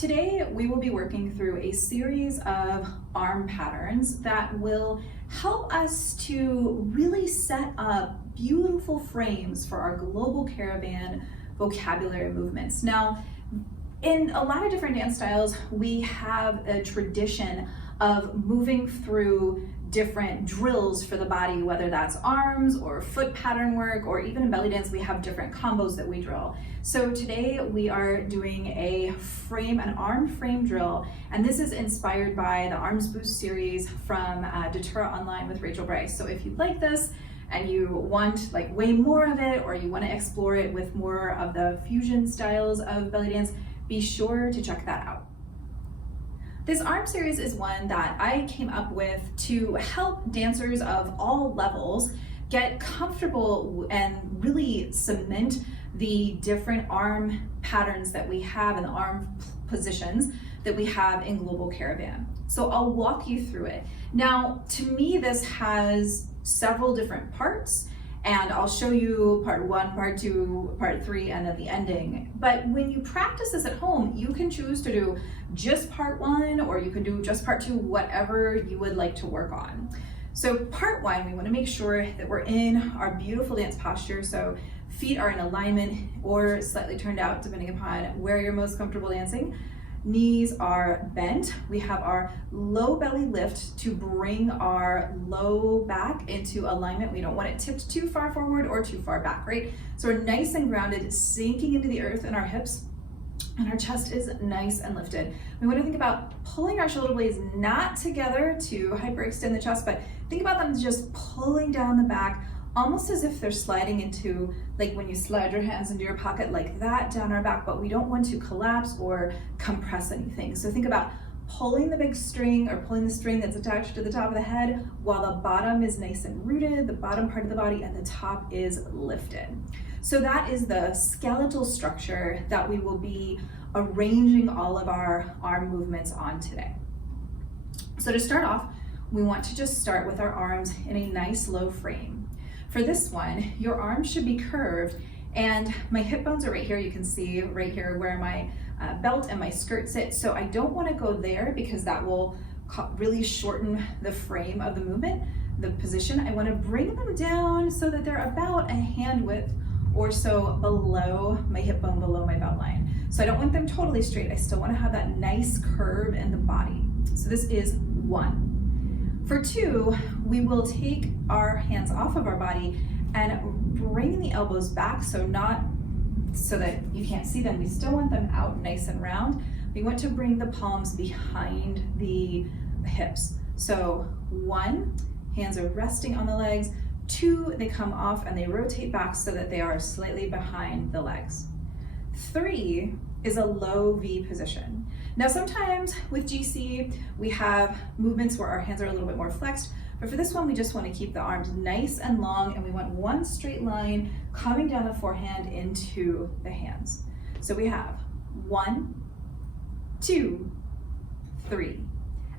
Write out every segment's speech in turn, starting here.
Today, we will be working through a series of arm patterns that will help us to really set up beautiful frames for our Global Caravan vocabulary movements. Now, in a lot of different dance styles, we have a tradition of moving through different drills for the body, whether that's arms or foot pattern work, or even in belly dance, we have different combos that we drill. So today we are doing an arm frame drill, and this is inspired by the Arms Boost series from Deterra Online with Rachel Bryce. So if you like this and you want like way more of it, or you want to explore it with more of the fusion styles of belly dance, be sure to check that out. This arm series is one that I came up with to help dancers of all levels get comfortable and really cement the different arm patterns that we have and the arm positions that we have in Global Caravan. So I'll walk you through it. Now, to me, this has several different parts, and I'll show you part 1, part 2, part 3, and then the ending. But when you practice this at home, you can choose to do just part 1, or you can do just part 2, whatever you would like to work on. So part 1, we want to make sure that we're in our beautiful dance posture. So feet are in alignment or slightly turned out, depending upon where you're most comfortable dancing. Knees are bent. We have our low belly lift to bring our low back into alignment. We don't want it tipped too far forward or too far back, right? So we're nice and grounded, sinking into the earth in our hips, and our chest is nice and lifted. We want to think about pulling our shoulder blades not together to hyperextend the chest, but think about them just pulling down the back, almost as if they're sliding into, like when you slide your hands into your pocket like that down our back, but we don't want to collapse or compress anything. So think about pulling the big string, or pulling the string that's attached to the top of the head, while the bottom is nice and rooted, the bottom part of the body, and the top is lifted. So that is the skeletal structure that we will be arranging all of our arm movements on today. So to start off, we want to just start with our arms in a nice low frame. For this one, your arms should be curved, and my hip bones are right here. You can see right here where my belt and my skirt sit. So I don't want to go there because that will really shorten the frame of the movement, the position. I want to bring them down so that they're about a hand width or so below my hip bone, below my belt line. So I don't want them totally straight. I still want to have that nice curve in the body. So this is 1. For 2, we will take our hands off of our body and bring the elbows back, so not so that you can't see them. We still want them out nice and round. We want to bring the palms behind the hips. So 1, hands are resting on the legs. 2, they come off and they rotate back so that they are slightly behind the legs. 3 is a low V position. Now sometimes with GC, we have movements where our hands are a little bit more flexed, but for this one, we just want to keep the arms nice and long, and we want one straight line coming down the forehand into the hands. So we have 1, 2, 3.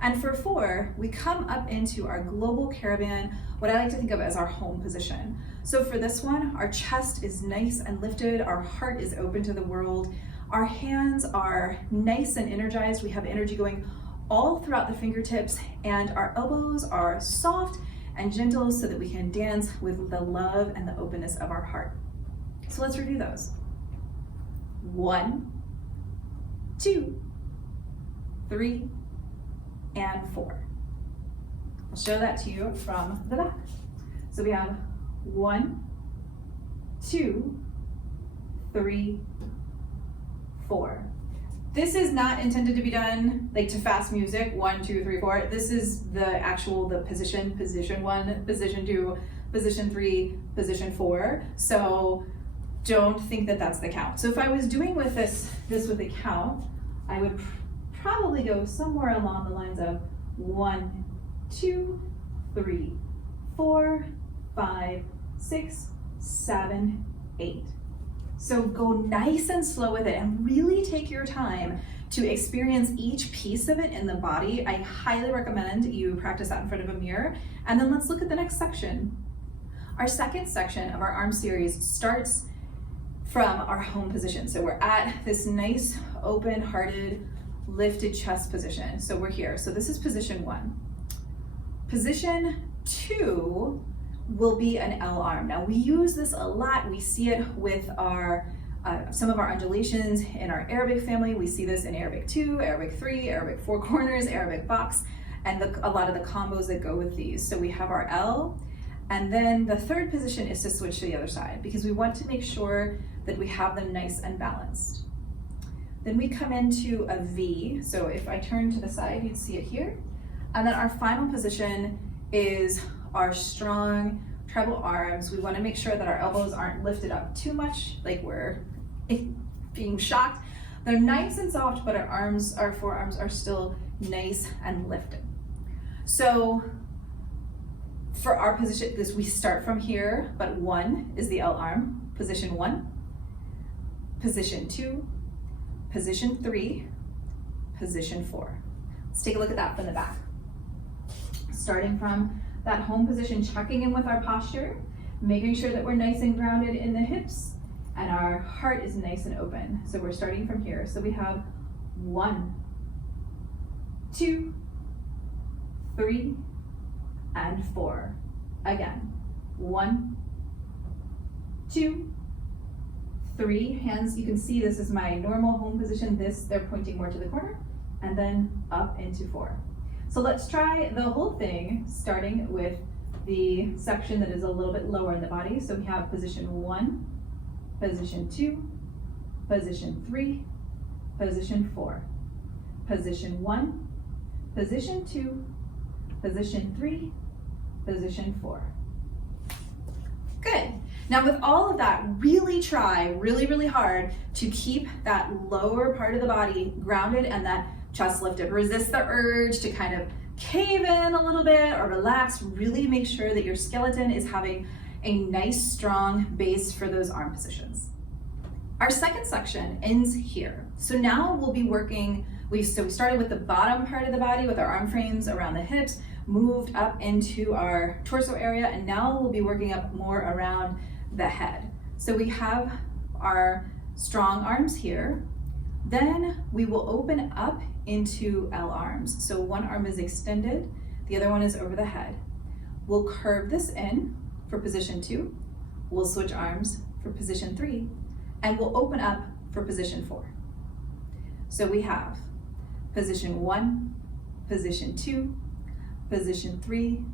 And for 4, we come up into our Global Caravan, what I like to think of as our home position. So for this one, our chest is nice and lifted, our heart is open to the world, our hands are nice and energized, we have energy going all throughout the fingertips, and our elbows are soft and gentle so that we can dance with the love and the openness of our heart. So let's review those. 1, 2, 3, and 4. I'll show that to you from the back. So we have 1, 2, 3, 4. This is not intended to be done like to fast music, 1, 2, 3, 4. This is the position 1, position 2, position 3, position 4. So don't think that that's the count. So if I was doing with this with a count, I would probably go somewhere along the lines of 1, 2, 3, 4, 5, 6, 7, 8. So go nice and slow with it and really take your time to experience each piece of it in the body. I highly recommend you practice that in front of a mirror. And then let's look at the next section. Our second section of our arm series starts from our home position. So we're at this nice open-hearted lifted chest position. So we're here. So this is position 1. Position 2 will be an L arm. Now we use this a lot. We see it with our some of our undulations in our Arabic family. We see this in Arabic 2, Arabic 3, Arabic 4 corners, Arabic box, and a lot of the combos that go with these. So we have our L, and then the third position is to switch to the other side because we want to make sure that we have them nice and balanced. Then we come into a V. So if I turn to the side, you'd see it here. And then our final position is our strong tribal arms. We want to make sure that our elbows aren't lifted up too much, like we're being shocked. They're nice and soft, but our forearms are still nice and lifted. So for our position, we start from here, but 1 is the L arm. Position 1, position 2, position 3, position 4. Let's take a look at that from the back. Starting from that home position, checking in with our posture, making sure that we're nice and grounded in the hips and our heart is nice and open. So we're starting from here. So we have 1, 2, 3, and 4. Again, 1, 2, 3. Hands, you can see this is my normal home position. They're pointing more to the corner, and then up into 4. So let's try the whole thing, starting with the section that is a little bit lower in the body. So we have position 1, position 2, position 3, position 4. Position 1, position 2, position 3, position 4. Good. Now with all of that, really try really hard to keep that lower part of the body grounded and that chest lifted. Resist the urge to kind of cave in a little bit or relax. Really make sure that your skeleton is having a nice strong base for those arm positions. Our second section ends here. So now we'll be working, we started with the bottom part of the body with our arm frames around the hips, moved up into our torso area, and now we'll be working up more around the head. So we have our strong arms here. Then we will open up into L arms. So one arm is extended, the other one is over the head. We'll curve this in for position 2. We'll switch arms for position 3, and we'll open up for position 4. So we have position 1, position 2, position 3,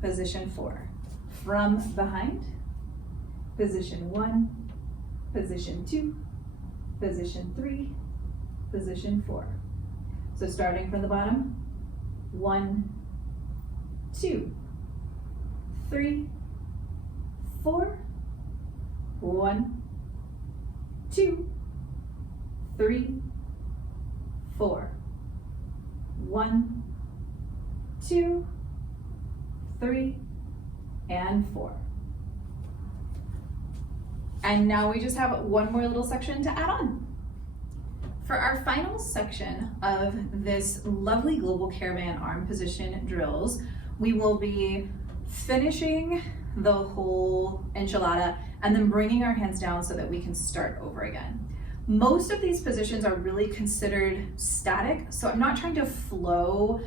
position 4. From behind, position 1, position 2, position 3, position 4. So starting from the bottom, 1, 2, 3, 4, 1, 2, 3, 4, 1, 2, 3, and 4. And now we just have one more little section to add on. For our final section of this lovely Global Caravan arm position drills, we will be finishing the whole enchilada and then bringing our hands down so that we can start over again. Most of these positions are really considered static, so I'm not trying to flow.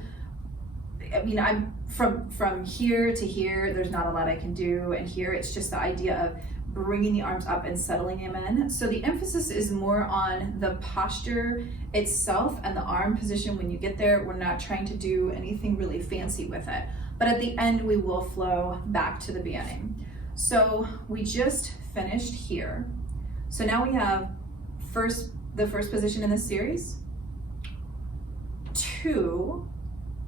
I mean, I'm from here to here, there's not a lot I can do, and here it's just the idea of bringing the arms up and settling them in. So the emphasis is more on the posture itself and the arm position when you get there. We're not trying to do anything really fancy with it, but at the end we will flow back to the beginning. So we just finished here. So now we have the first position in this series, 2,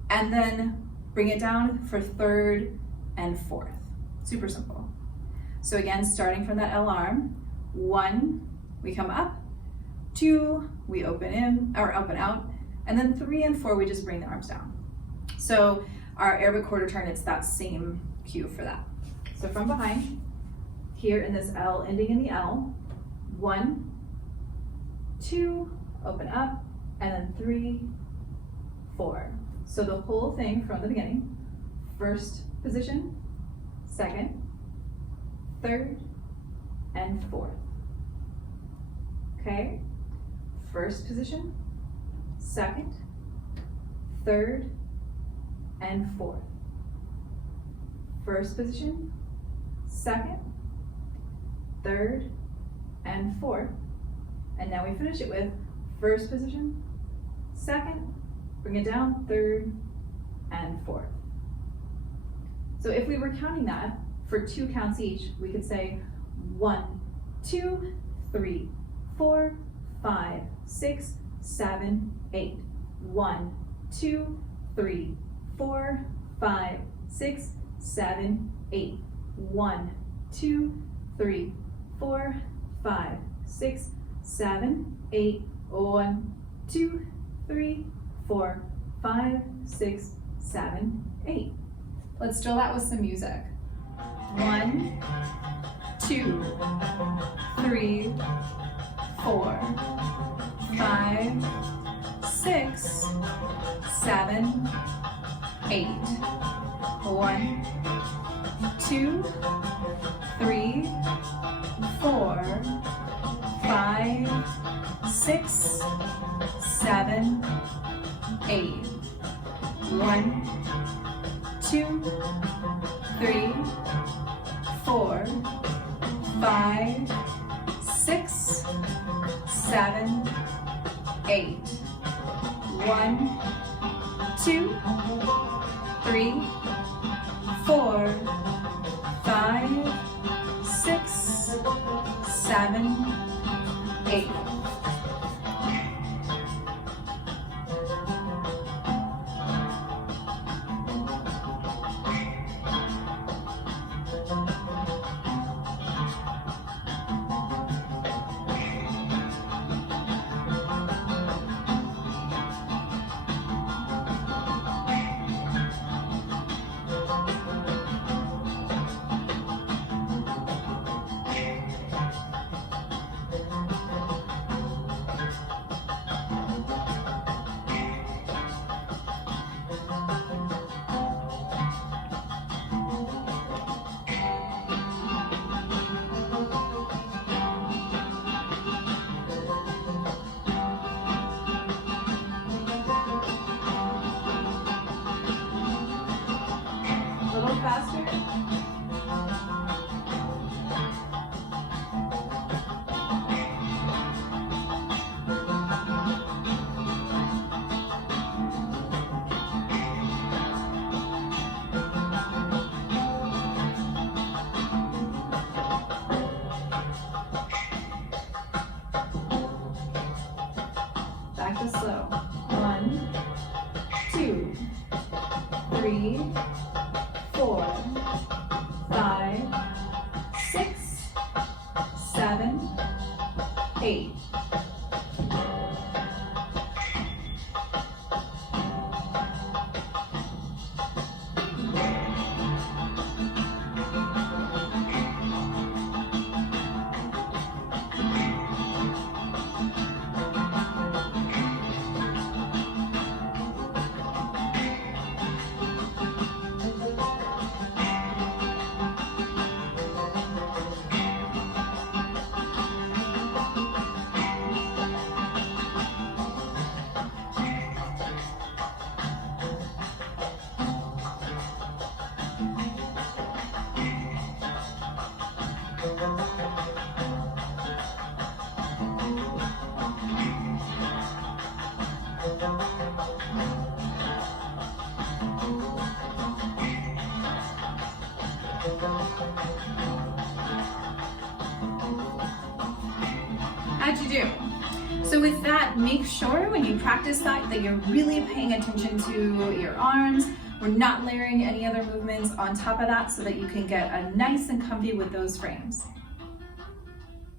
and then bring it down for 3rd and 4th. Super simple. So again, starting from that L arm, 1, we come up, 2, we open in or open out, and then 3 and 4, we just bring the arms down. So our Arabic quarter turn, it's that same cue for that. So from behind, here in this L, ending in the L, 1, 2, open up, and then 3, 4. So the whole thing from the beginning, first position, 2nd, 3rd, and 4th. Okay, first position, second, third, and fourth. First position, second, third, and fourth. And now we finish it with first position, second, bring it down, third, and fourth. So if we were counting that for 2 counts each, we could say 1, 2, 3, 4, 5, 6, 7, 8. 1, 2, 3, 4, 5, 6, 7, 8. 1, 2, 3, 4, 5, 6, 7, 8. 1, 2, 3, 4, 5, 6, 7, 8. Let's drill that with some music. 1, 2, 3, 4, 5, 6, 7, 8. 1, 2, 3, 4, 5, 6, 7, 8. 1, 2, 3, 4, 5, 6, 7, 8. 1, 2, 3, 4, 5, 6, 7, 8. Faster. Back to slow. 1, 2, 3, 4, 5, 6, 7, 8. How'd you do? So with that, make sure when you practice that you're really paying attention to your arms. We're not layering any other movements on top of that so that you can get a nice and comfy with those frames.